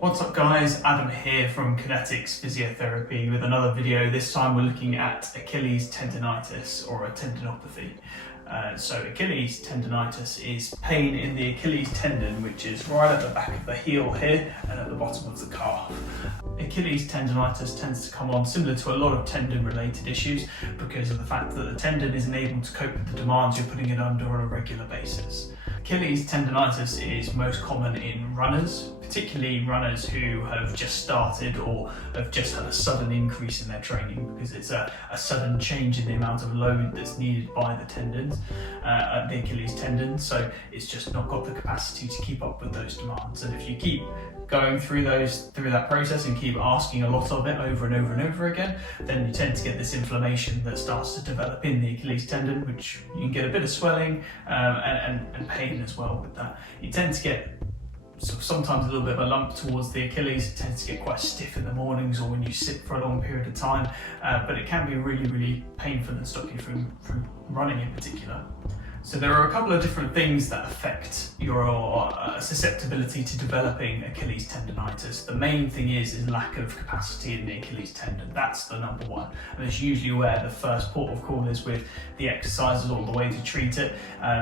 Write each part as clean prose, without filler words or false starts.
What's up guys, Adam here from Kinetics Physiotherapy with another video. This time we're looking at Achilles tendinitis or a tendinopathy. So Achilles tendinitis is pain in the Achilles tendon, which is right at the back of the heel here and at the bottom of the calf. Achilles tendinitis tends to come on similar to a lot of tendon related issues because of the fact that the tendon isn't able to cope with the demands you're putting it under on a regular basis. Achilles tendinitis is most common in runners, particularly runners who have just started or have just had a sudden increase in their training, because it's a sudden change in the amount of load that's needed by the tendons, the Achilles tendon, so it's just not got the capacity to keep up with those demands. And if you keep going through that process and keep asking a lot of it over and over and over again, then you tend to get this inflammation that starts to develop in the Achilles tendon, which you can get a bit of swelling and pain as well with that. You tend to get sometimes a little bit of a lump towards the Achilles. It tends to get quite stiff in the mornings or when you sit for a long period of time, but it can be really painful and stop you from running in particular. So there are a couple of different things that affect your susceptibility to developing Achilles tendinitis. The main thing is lack of capacity in the Achilles tendon. That's the number one, and it's usually where the first port of call is with the exercises or the way to treat it,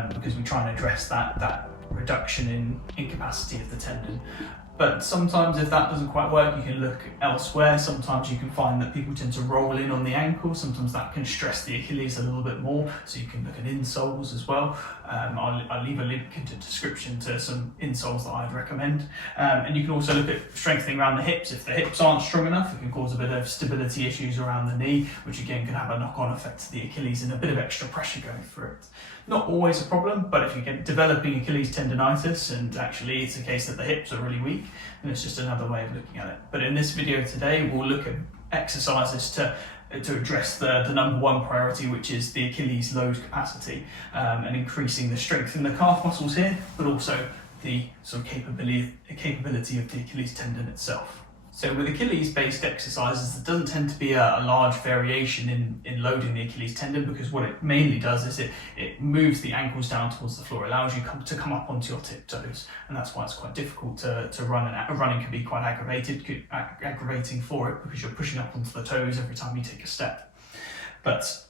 because we try and address that reduction in capacity of the tendon. But sometimes if that doesn't quite work, you can look elsewhere. Sometimes you can find that people tend to roll in on the ankle. Sometimes that can stress the Achilles a little bit more. So you can look at insoles as well. I'll leave a link in the description to some insoles that I'd recommend. And you can also look at strengthening around the hips. If the hips aren't strong enough, it can cause a bit of stability issues around the knee, which again can have a knock-on effect to the Achilles and a bit of extra pressure going through it. Not always a problem, but if you get developing Achilles tendinitis and actually it's a case that the hips are really weak, then it's just another way of looking at it. But in this video today, we'll look at exercises to address the number one priority, which is the Achilles load capacity, and increasing the strength in the calf muscles here, but also the sort of capability of the Achilles tendon itself. So with Achilles-based exercises, there doesn't tend to be a large variation in loading the Achilles tendon, because what it mainly does is it moves the ankles down towards the floor. It allows you to come up onto your tiptoes, and that's why it's quite difficult to run. And running can be quite aggravating for it, because you're pushing up onto the toes every time you take a step. But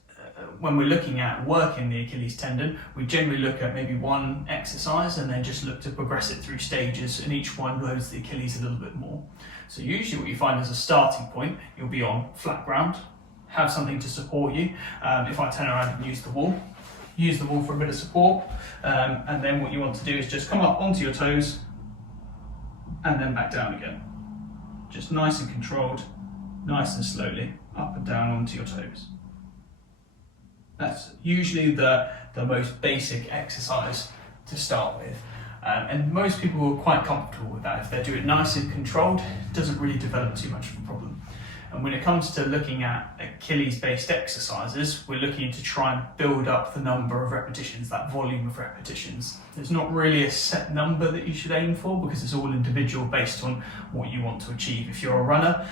when we're looking at working the Achilles tendon, we generally look at maybe one exercise and then just look to progress it through stages, and each one loads the Achilles a little bit more. So usually what you find as a starting point, you'll be on flat ground, have something to support you. If I turn around and use the wall for a bit of support, and then what you want to do is just come up onto your toes and then back down again. Just nice and controlled, nice and slowly, up and down onto your toes. That's usually the most basic exercise to start with. And most people are quite comfortable with that. If they do it nice and controlled, it doesn't really develop too much of a problem. And when it comes to looking at Achilles-based exercises, we're looking to try and build up the number of repetitions, that volume of repetitions. There's not really a set number that you should aim for, because it's all individual based on what you want to achieve. If you're a runner,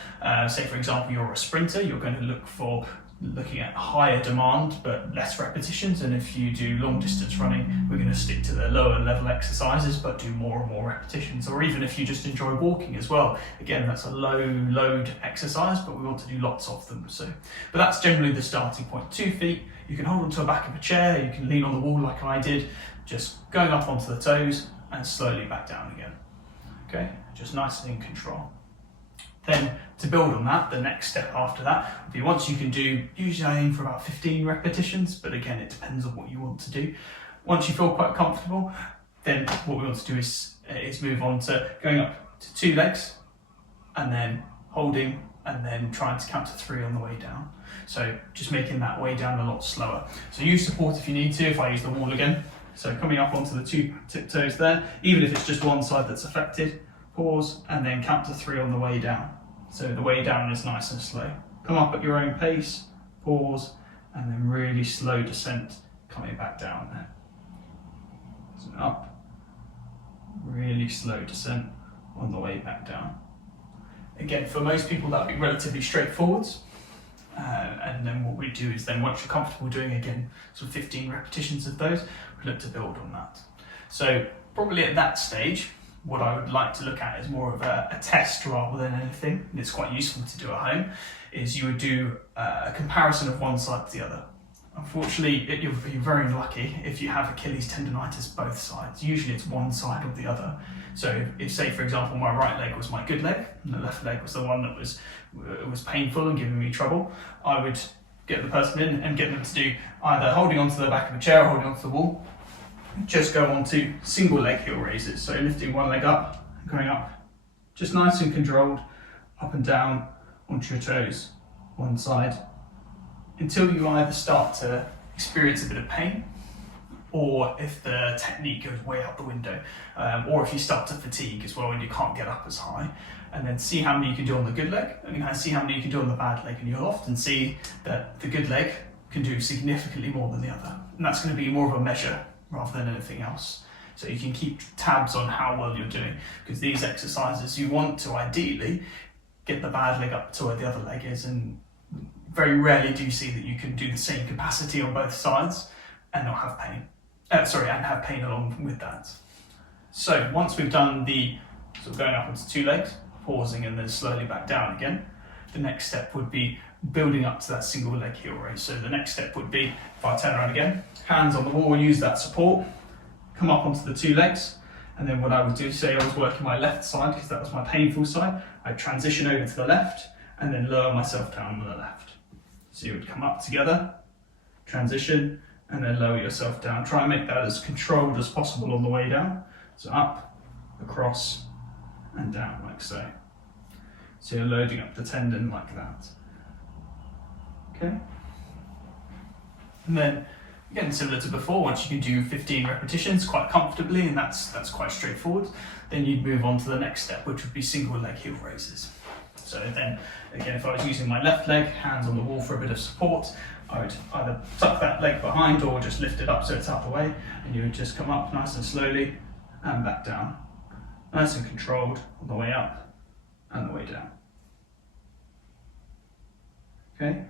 say for example you're a sprinter, you're going to looking at higher demand but less repetitions, and if you do long distance running, we're going to stick to the lower level exercises but do more and more repetitions. Or even if you just enjoy walking as well, again that's a low load exercise, but we want to do lots of them. But that's generally the starting point. 2 feet, you can hold onto the back of a chair, you can lean on the wall like I did, just going up onto the toes and slowly back down again. Okay, just nice and in control. Then to build on that, the next step after that would be, once you can do, usually I aim for about 15 repetitions, but again it depends on what you want to do. Once you feel quite comfortable, then what we want to do is move on to going up to 2 legs and then holding and then trying to count to 3 on the way down. So just making that way down a lot slower. So use support if you need to, if I use the wall again. So coming up onto the 2 tiptoes there, even if it's just one side that's affected, pause and then count to 3 on the way down. So the way down is nice and slow. Come up at your own pace, pause, and then really slow descent coming back down there. So up, really slow descent on the way back down. Again, for most people that'll be relatively straightforward. And then what we do is then, once you're comfortable doing again sort of 15 repetitions of those, we look to build on that. So probably at that stage, what I would like to look at is more of a test rather than anything, and it's quite useful to do at home, is you would do a comparison of one side to the other. Unfortunately, you're very lucky if you have Achilles tendinitis both sides. Usually it's one side or the other. So if say, for example, my right leg was my good leg and the left leg was the one that was painful and giving me trouble, I would get the person in and get them to do either holding onto the back of a chair or holding onto the wall. Just go on to single leg heel raises. So lifting one leg up, going up, just nice and controlled, up and down onto your toes, one side, until you either start to experience a bit of pain, or if the technique goes way out the window, or if you start to fatigue as well and you can't get up as high. And then see how many you can do on the good leg, and see how many you can do on the bad leg, and you'll often see that the good leg can do significantly more than the other. And that's going to be more of a measure rather than anything else. So you can keep tabs on how well you're doing, because these exercises you want to ideally get the bad leg up to where the other leg is, and very rarely do you see that you can do the same capacity on both sides and not have pain. And have pain along with that. So once we've done the sort of going up onto two legs, pausing and then slowly back down again, the next step would be building up to that single leg heel raise. So the next step would be, if I turn around again, hands on the wall, use that support, come up onto the two legs, and then what I would do, say I was working my left side because that was my painful side, I'd transition over to the left and then lower myself down on the left. So you would come up together, transition, and then lower yourself down. Try and make that as controlled as possible on the way down. So up, across, and down like so. So you're loading up the tendon like that. Okay? And then, again, similar to before, once you can do 15 repetitions quite comfortably, and that's quite straightforward, then you'd move on to the next step, which would be single leg heel raises. So then, again, if I was using my left leg, hands on the wall for a bit of support, I would either tuck that leg behind or just lift it up so it's out the way, and you would just come up nice and slowly and back down. Nice and controlled on the way up and the way down. Okay?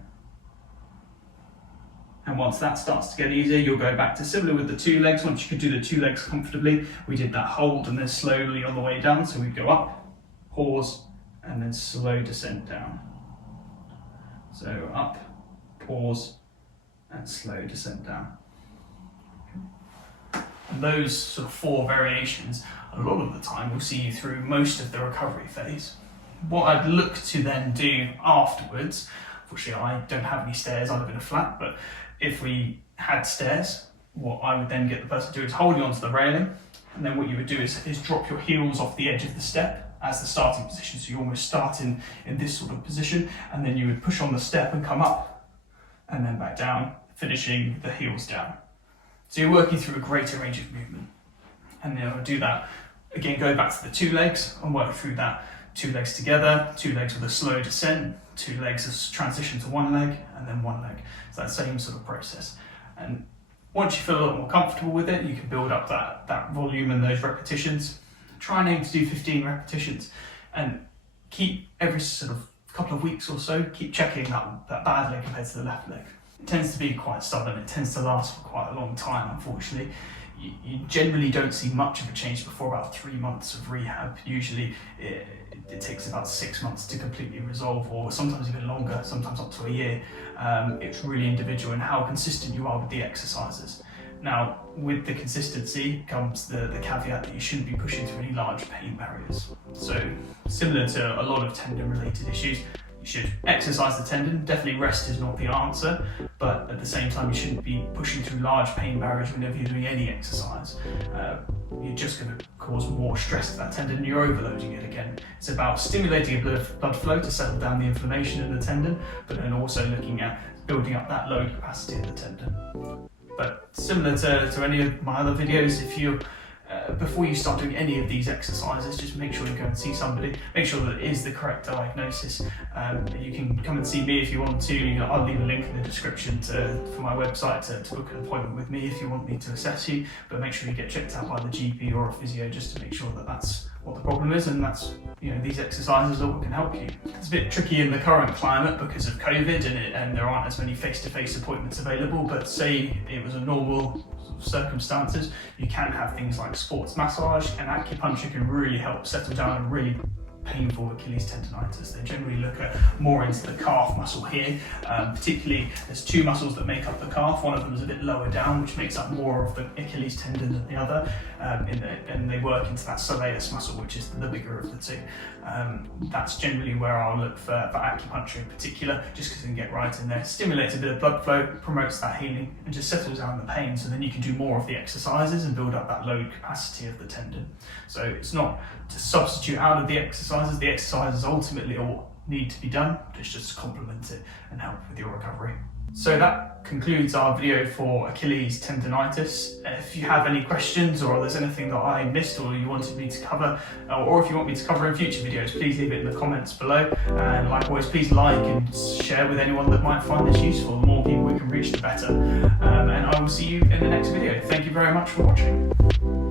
And once that starts to get easier, you'll go back to similar with the two legs. Once you can do the two legs comfortably, we did that hold and then slowly on the way down. So we'd go up, pause, and then slow descent down. So up, pause, and slow descent down. And those sort of 4 variations, a lot of the time will see you through most of the recovery phase. What I'd look to then do afterwards, unfortunately I don't have any stairs, I live in a flat, but if we had stairs, what I would then get the person to do is holding onto the railing, and then what you would do is drop your heels off the edge of the step as the starting position. So you almost start in this sort of position, and then you would push on the step and come up, and then back down, finishing the heels down. So you're working through a greater range of movement. And then I'll do that, again, go back to the two legs and work through that. Two legs together, two legs with a slow descent, two legs as transition to one leg, and then one leg. So that same sort of process. And once you feel a little more comfortable with it, you can build up that volume and those repetitions. Try and aim to do 15 repetitions, and keep every sort of couple of weeks or so, keep checking that bad leg compared to the left leg. It tends to be quite stubborn, it tends to last for quite a long time, unfortunately. You generally don't see much of a change before about 3 months of rehab. Usually it takes about 6 months to completely resolve, or sometimes even longer, sometimes up to a year. It's really individual in how consistent you are with the exercises. Now, with the consistency comes the caveat that you shouldn't be pushing through any large pain barriers. So, similar to a lot of tendon-related issues, you should exercise the tendon. Definitely rest is not the answer, but at the same time, you shouldn't be pushing through large pain barriers whenever you're doing any exercise. You're just going to cause more stress to that tendon, and you're overloading it again. It's about stimulating a blood flow to settle down the inflammation in the tendon, but then also looking at building up that load capacity of the tendon. But similar to any of my other videos, if you before you start doing any of these exercises, just make sure you go and see somebody, make sure that it is the correct diagnosis. You can come and see me if you want to. I'll leave a link in the description for my website to book an appointment with me if you want me to assess you, but make sure you get checked out by the GP or a physio just to make sure that that's what the problem is, and that's, these exercises are what can help you. It's a bit tricky in the current climate because of COVID and there aren't as many face-to-face appointments available, but say it was a normal of circumstances, you can have things like sports massage, and acupuncture can really help settle down a really painful Achilles tendinitis. They generally look at more into the calf muscle here, particularly there's two muscles that make up the calf. One of them is a bit lower down, which makes up more of the Achilles tendon than the other, and they work into that soleus muscle, which is the bigger of the two. That's generally where I'll look for acupuncture in particular, just because it can get right in there, stimulates a bit of blood flow, promotes that healing, and just settles down the pain, so then you can do more of the exercises and build up that load capacity of the tendon. So it's not to substitute out of the exercises ultimately all need to be done, it's just to complement it and help with your recovery. So that concludes our video for Achilles tendinitis. If you have any questions, or there's anything that I missed or you wanted me to cover, or if you want me to cover in future videos, please leave it in the comments below. And like always, please like and share with anyone that might find this useful. The more people we can reach, the better. And I will see you in the next video. Thank you very much for watching.